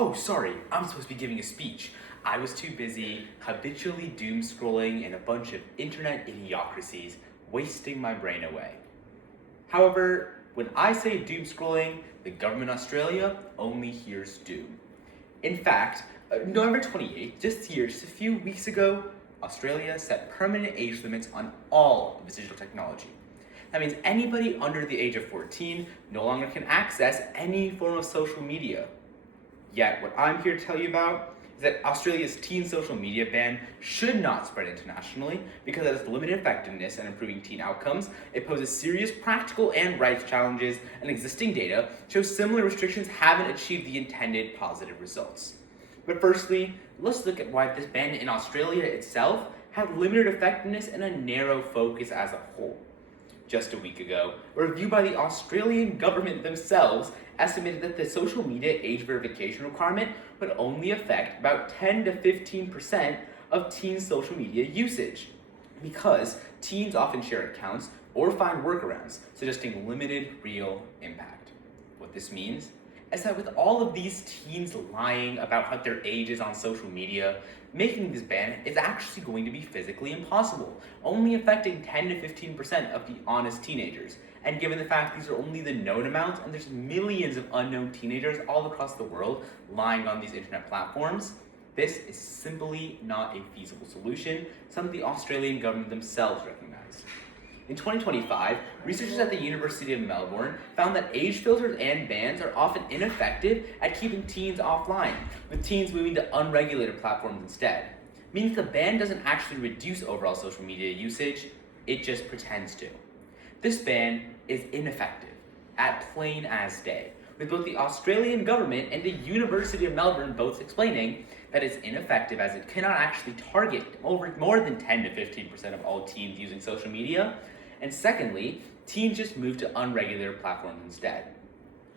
Oh, sorry, I'm supposed to be giving a speech. I was too busy habitually doom scrolling in a bunch of internet idiocracies, wasting my brain away. However, when I say doom scrolling, the government of Australia only hears doom. In fact, November 28th, just a few weeks ago, Australia set permanent age limits on all of its digital technology. That means anybody under the age of 14 no longer can access any form of social media. Yet, what I'm here to tell you about is that Australia's teen social media ban should not spread internationally because of its limited effectiveness in improving teen outcomes. It poses serious practical and rights challenges, and existing data shows similar restrictions haven't achieved the intended positive results. But firstly, let's look at why this ban in Australia itself had limited effectiveness and a narrow focus as a whole. Just a week ago, a review by the Australian government themselves estimated that the social media age verification requirement would only affect about 10 to 15% of teens' social media usage, because teens often share accounts or find workarounds, suggesting limited real impact. What this means is that with all of these teens lying about what their age is on social media, making this ban is actually going to be physically impossible, only affecting 10 to 15% of the honest teenagers. And given the fact these are only the known amounts, and there's millions of unknown teenagers all across the world lying on these internet platforms, this is simply not a feasible solution, something the Australian government themselves recognized. In 2025, researchers at the University of Melbourne found that age filters and bans are often ineffective at keeping teens offline, with teens moving to unregulated platforms instead. Meaning the ban doesn't actually reduce overall social media usage, it just pretends to. This ban is ineffective, at plain as day, with both the Australian government and the University of Melbourne both explaining that it's ineffective as it cannot actually target more than 10 to 15% of all teens using social media. And secondly, teens just move to unregulated platforms instead.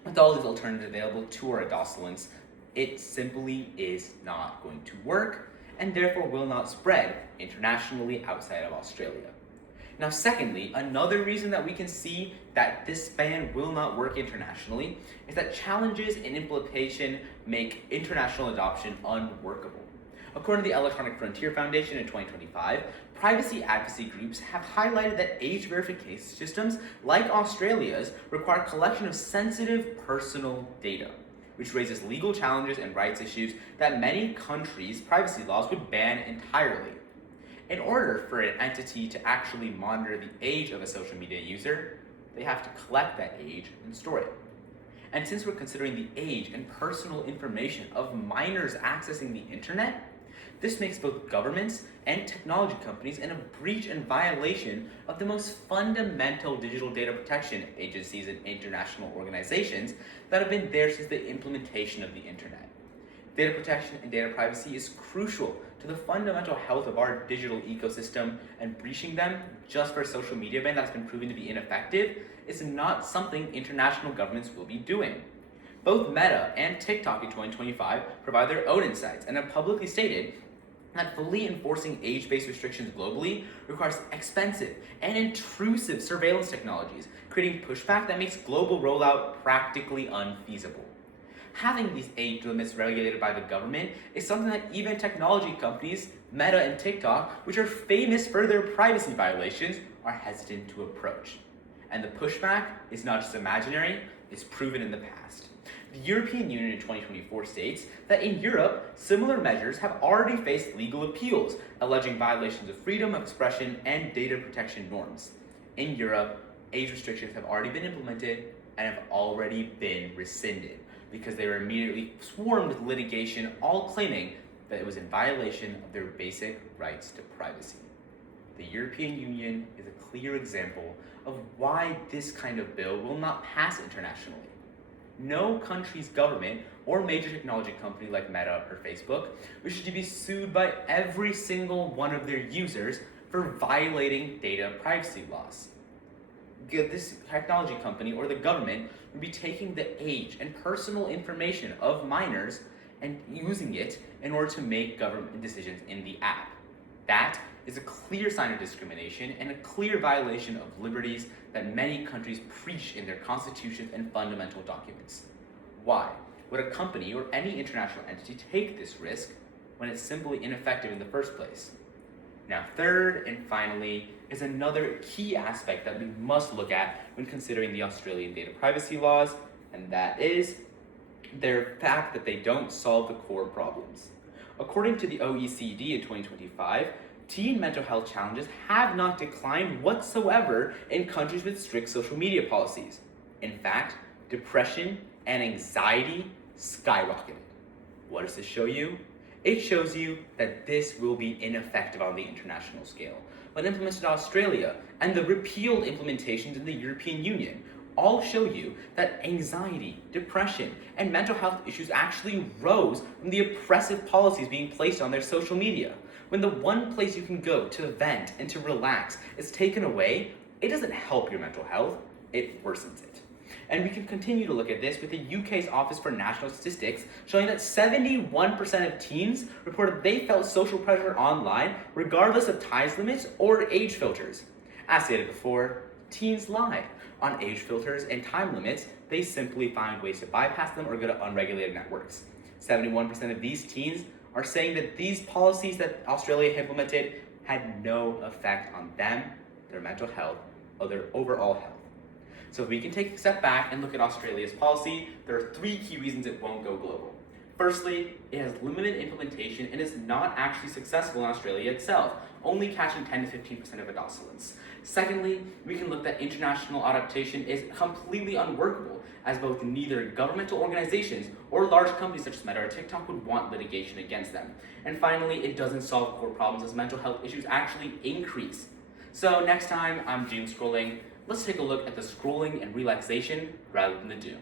With all these alternatives available to our adolescents, it simply is not going to work, and therefore will not spread internationally outside of Australia. Now, secondly, another reason that we can see that this ban will not work internationally is that challenges in implementation make international adoption unworkable. According to the Electronic Frontier Foundation in 2025, privacy advocacy groups have highlighted that age verification systems like Australia's require collection of sensitive personal data, which raises legal challenges and rights issues that many countries' privacy laws would ban entirely. In order for an entity to actually monitor the age of a social media user, they have to collect that age and store it. And since we're considering the age and personal information of minors accessing the internet, this makes both governments and technology companies in a breach and violation of the most fundamental digital data protection agencies and international organizations that have been there since the implementation of the internet. Data protection and data privacy is crucial to the fundamental health of our digital ecosystem, and breaching them just for a social media ban that's been proven to be ineffective is not something international governments will be doing. Both Meta and TikTok in 2025 provide their own insights and have publicly stated that fully enforcing age-based restrictions globally requires expensive and intrusive surveillance technologies, creating pushback that makes global rollout practically unfeasible. Having these age limits regulated by the government is something that even technology companies, Meta and TikTok, which are famous for their privacy violations, are hesitant to approach. And the pushback is not just imaginary, it's proven in the past. The European Union in 2024 states that in Europe, similar measures have already faced legal appeals, alleging violations of freedom of expression and data protection norms. In Europe, age restrictions have already been implemented and have already been rescinded, because they were immediately swarmed with litigation, all claiming that it was in violation of their basic rights to privacy. The European Union is a clear example of why this kind of bill will not pass internationally. No country's government or major technology company like Meta or Facebook wishes to be sued by every single one of their users for violating data privacy laws. This technology company or the government would be taking the age and personal information of minors and using it in order to make government decisions in the app. That is a clear sign of discrimination and a clear violation of liberties that many countries preach in their constitutions and fundamental documents. Why? would a company or any international entity take this risk when it's simply ineffective in the first place? Now, third and finally is another key aspect that we must look at when considering the Australian data privacy laws, and that is their fact that they don't solve the core problems. According to the OECD in 2025, teen mental health challenges have not declined whatsoever in countries with strict social media policies. In fact, depression and anxiety skyrocketed. What does this show you? It shows you that this will be ineffective on the international scale. When implemented in Australia and the repealed implementations in the European Union all show you that anxiety, depression, and mental health issues actually rose from the oppressive policies being placed on their social media. When the one place you can go to vent and to relax is taken away, it doesn't help your mental health, it worsens it. And we can continue to look at this with the UK's Office for National Statistics showing that 71% of teens reported they felt social pressure online regardless of time limits or age filters. As stated before, teens lie. On age filters and time limits, they simply find ways to bypass them or go to unregulated networks. 71% of these teens are saying that these policies that Australia implemented had no effect on them, their mental health, or their overall health. So if we can take a step back and look at Australia's policy, there are three key reasons it won't go global. Firstly, it has limited implementation and is not actually successful in Australia itself, only catching 10 to 15% of adolescents. Secondly, we can look that international adaptation is completely unworkable, as both neither governmental organizations or large companies such as Meta or TikTok would want litigation against them. And finally, it doesn't solve core problems as mental health issues actually increase. So next time I'm doom scrolling, let's take a look at the scrolling and relaxation rather than the doom.